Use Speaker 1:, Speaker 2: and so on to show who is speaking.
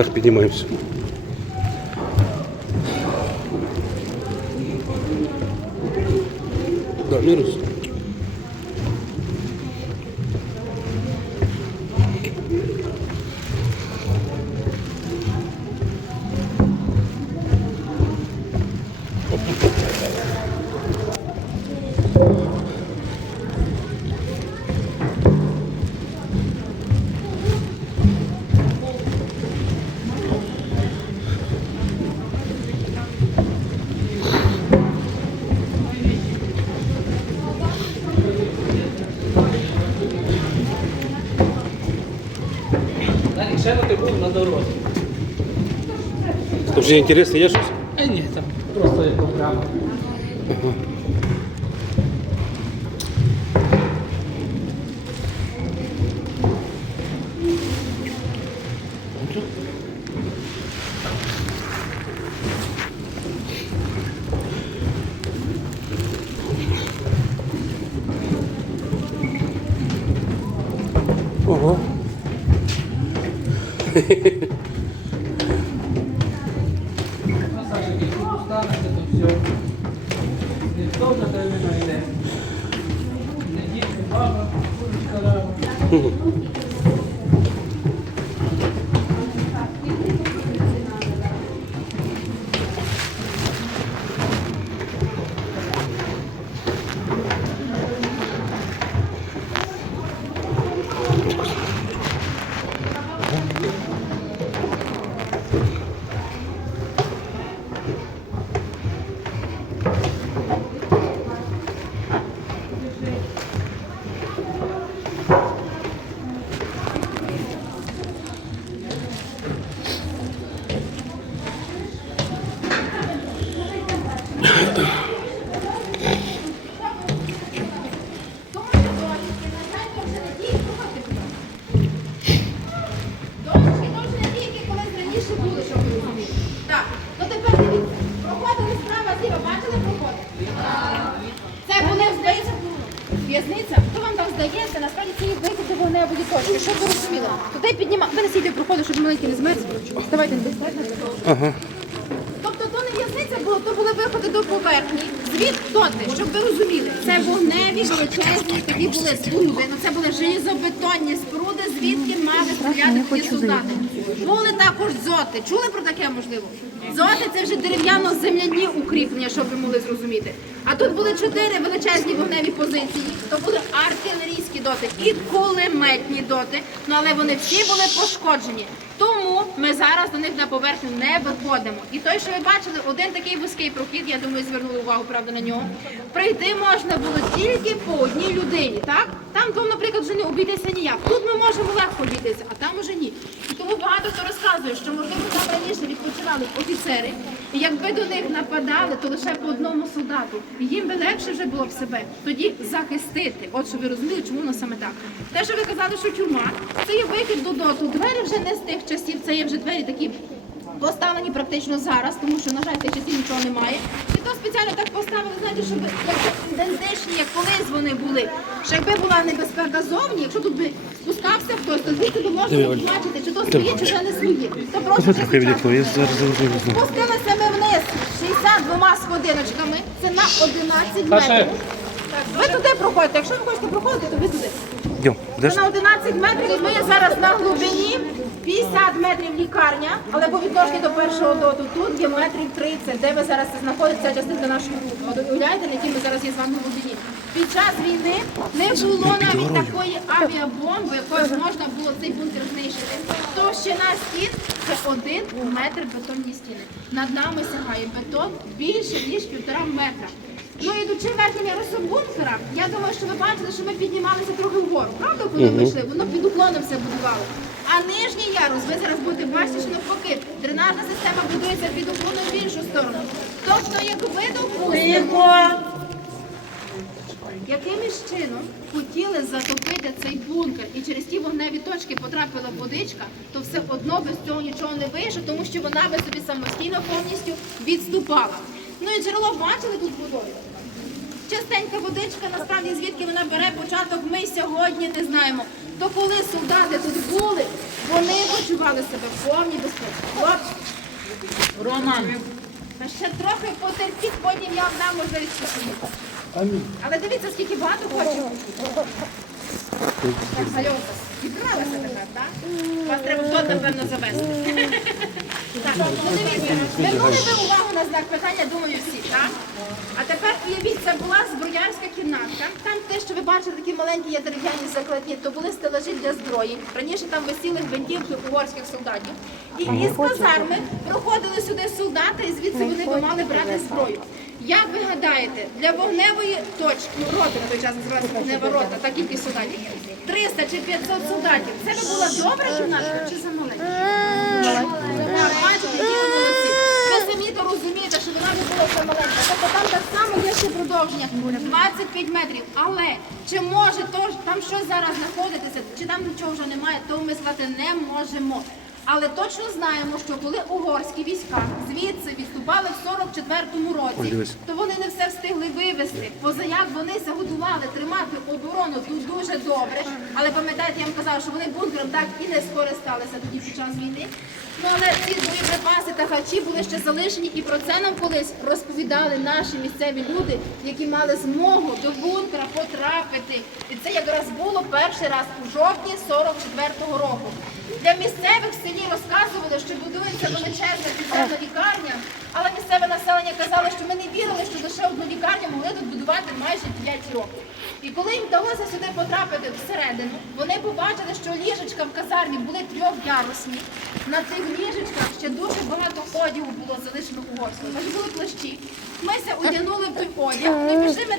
Speaker 1: Вверх піднімаємося. Да, мінус.
Speaker 2: Далі ти був на дорозі.
Speaker 1: Тобто, інтересно є щось?
Speaker 2: А ні, там просто як програма. Ніхто дід, баба.
Speaker 3: В'язниця. Хто вам там здається, насправді є вихід до вогневої точки. Щоб ви розуміли? Туди підніма. Ви не щоб маленький не змерз. Ставайте не
Speaker 1: Ага.
Speaker 3: Тобто то не в'язниця було, то були виходи до поверхні. Звід доти, щоб ви розуміли, це вогневі величезні такі були споруди. Ну це були желізобетонні споруди, звідки мали стріляти ті солдати. Були також зоти. Чули про таке можливо? Зоти це вже дерев'яно-земляні укріплення, щоб ви могли зрозуміти. А тут були чотири величезні вогневі позиції. То були артилерійські доти і кулеметні доти. Ну але вони всі були пошкоджені. Тому ми зараз до них на поверхню не виходимо. І той, що ви бачили, один такий вузький прохід, я думаю, звернули увагу, правда, на нього. Прийти можна було тільки по одній людині, так? Там, то, наприклад, вже не обійтися ніяк. Тут ми можемо легко обійтися, а там уже ні. І тому багато хто розказує, що можливо там раніше відпочивали офіцери, і якби до них нападали, то лише по одному солдату. І їм би легше вже було б себе тоді захистити. От що ви розуміли, чому воно саме так. Те, що ви казали, що тюрма, це є вихід до доту. Двері вже не з тих часів, це є вже двері такі. Поставлені практично зараз, тому що, на жаль, тих часів нічого немає. І то спеціально так поставили, знаєте, щоб як ідентичні, як колись вони були. Що якби була небезпека зовні, якщо тут би спускався хтось, то звідси би можна бачити, чи то своє, чи вже не своє. То просто
Speaker 1: я зараз.
Speaker 3: Спустилися ми вниз 62 сходиночками. Це на 11 метрів. Ви туди проходите. Якщо ви хочете проходити, то ви туди. Це
Speaker 1: ж?
Speaker 3: на 11 метрів. і Ми зараз на глибині 50 метрів лікарня, але по відношенню до першого доту тут є метрів 30, де ви зараз знаходитеся, ця частинка нашого От Уявляєте, на якій ми зараз є з вами в. Під час війни не було навіть такої авіабомби, якою можна було цей бункер знищити. Товщина стін це один метр бетонні стіни. Над нами сягає бетон більше ніж півтора метра. Ну ідучи верхнім ярусом бункера, я думаю, що ви бачили, що ми піднімалися трохи вгору. Правда, коли ми йшли? Воно під уклоном все будувало. А нижній ярус, ви зараз будете бачити, що навпаки, дренажна система будується під уклоном в іншу сторону. Тобто, як ви допустимо, якимось чином хотіли затопити цей бункер і через ті вогневі точки потрапила водичка, то все одно без цього нічого не вийшло, тому що вона би собі самостійно повністю відступала. Ну і джерело бачили тут водою. частенька водичка, насправді звідки вона бере початок, ми сьогодні не знаємо. То коли солдати тут були, вони почували себе в повній безпеці. Хлопці,
Speaker 2: Роман.
Speaker 3: та ще трохи потерпіть, потім я вам дам можливість посидіти. Але дивіться, скільки багато хоче. Так, Альонка, відкривалася тепер, так? Вас треба тут, напевно, завести. Так, ну дивіться, звернули ви увагу на знак питання, думаю, всі, так? А тепер уявіть, це була зброярська кімнатка. Там те, що ви бачите, такі маленькі є дерев'яні закладні, то були стелажі для зброї. Раніше там висіли гвинтівки угорських солдатів. І із казарми проходили сюди солдати, і звідси вони би мали брати зброю. Як ви гадаєте, для вогневої точки, ну, роти на той час називалася вогнева рота, та кількість солдатів, 300 чи 500 солдатів, це би була добра кімнатка чи замаленька? Ви самі розумієте, що вона не була все маленька. Тобто там так само є ще продовження 25 метрів. Але чи може то, там щось зараз знаходитися, чи там нічого вже немає, то ми сказати не можемо. Але точно знаємо, що коли угорські війська звідси відступали в 44-му році, то вони не все встигли вивезти. Позаяк вони заготували тримати оборону тут дуже добре. Але пам'ятаєте, я вам казала, що вони бункером так і не скористалися тоді під час війни. Ну але ці боєприпаси та хачі були ще залишені, і про це нам колись розповідали наші місцеві люди, які мали змогу до бункера потрапити. І це якраз було перший раз у жовтні 44-го року. Для місцевих в селі розказували, що будується величезна підземна лікарня, але місцеве населення казало, що ми не вірили, що лише одну лікарню могли тут будувати майже 5 років. І коли їм вдалося сюди потрапити всередину, вони побачили, що ліжечка в казармі були трьохярусні. На цих ліжечках ще дуже багато одягу було залишено угорського. Тож були плащі. Мися одягнули в той одяг і пішли ми